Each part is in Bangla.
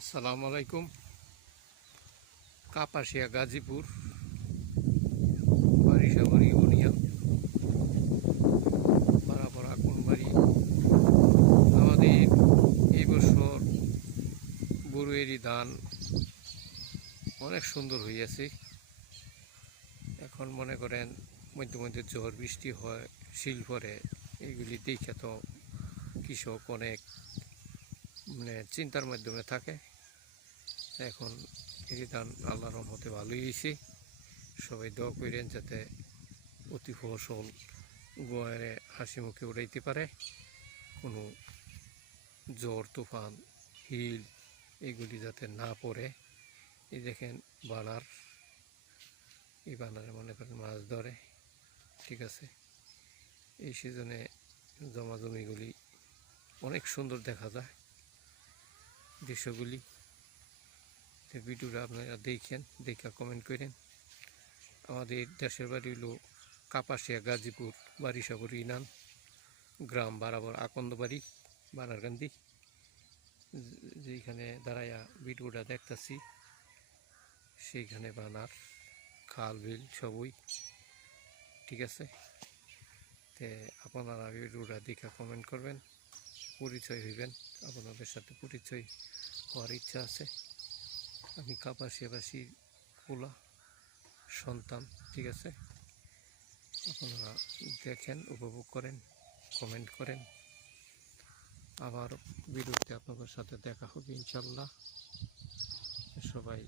আসসালামু আলাইকুম। কাপাসিয়া গাজীপুর বারিশাবাড়ি ইউনিয়ন বরাবর আকুনবাড়ি। আমাদের এই বছর বড়ুয়েরই ধান অনেক সুন্দর হইয়াছে। এখন মনে করেন মধ্যে মধ্যে ঝড় বৃষ্টি হয়, শিল পরে, এইগুলি দেখে তো কৃষক অনেক চিন্তার মাধ্যমে থাকে। এখন এই ধান আল্লাহর রহমতে ভালোই হয়েছে। সবাই দোয়া করেন যাতে অতি ফসল গোয়ারে হাসি মুখে উড়াইতে পারে, কোনো ঝড় তুফান হিল এগুলি যাতে না পড়ে। এই দেখেন বানার, এই বানারে মনে করেন মাছ ধরে, ঠিক আছে। এই সিজনে জমা জমিগুলি অনেক সুন্দর দেখা যায় দৃশ্যগুলি। ভিডিওটা আপনারা দেখেন, দেখা কমেন্ট করেন। আমাদের দেশের বাড়ি হলো কাপাসিয়া গাজীপুর বারিশাবাড়ি ইউনিয়ন, গ্রাম বরাবর আকন্দবাড়ি বানারকান্দি। যেখানে দাঁড়াইয়া ভিডিওটা দেখতেছি সেইখানে বানার খাল বিল সবই, ঠিক আছে। তে আপনারা ভিডিওটা দেখা কমেন্ট করবেন, পরিচয় হইবেন। আপনাদের সাথে পরিচয় হওয়ার ইচ্ছা আছে। আমি কাপাসিয়াবাসীর পোলা সন্তান, ঠিক আছে। আপনারা দেখেন, উপভোগ করেন, কমেন্ট করেন। আবার ভিডিওতে আপনাদের সাথে দেখা হবে ইনশাল্লাহ। সবাই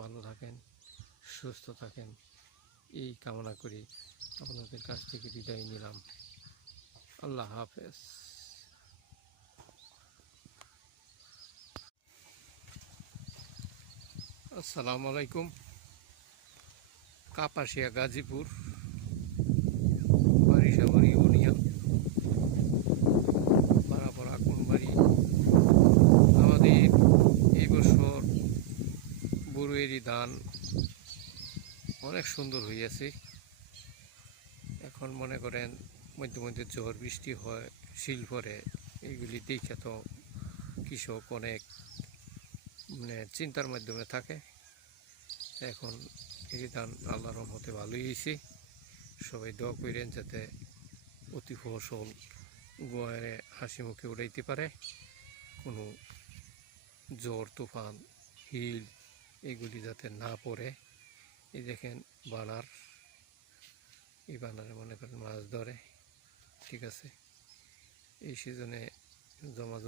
ভালো থাকেন, সুস্থ থাকেন, এই কামনা করি আপনাদের কাছ থেকে বিদায় নিলাম। আল্লাহ হাফেজ। আসসালামু আলাইকুম। কাপাসিয়া গাজীপুর বারিশাবাড়ি ইউনিয়ন বরাবর আকুনবাড়ি। আমাদের এই বছর বড়ুয়েরই ধান অনেক সুন্দর হইয়াছে। এখন মনে করেন মধ্যে মধ্যে ঝড় বৃষ্টি হয়, শিল পরে, এইগুলি দেখে তো কৃষক অনেক চিন্তার মাধ্যমে থাকে। এখন এই ধান আল্লাহর রহমতে ভালোই হয়েছে। সবাই দোয়া করেন যাতে অতি ফসল গোয়ারে হাসি মুখে উড়াইতে পারে, কোনো ঝড় তুফান হিল এগুলি যাতে না পড়ে। এই দেখেন বানার, এই বানারে মনে করেন মাছ ধরে, ঠিক আছে। এই সিজনে জমা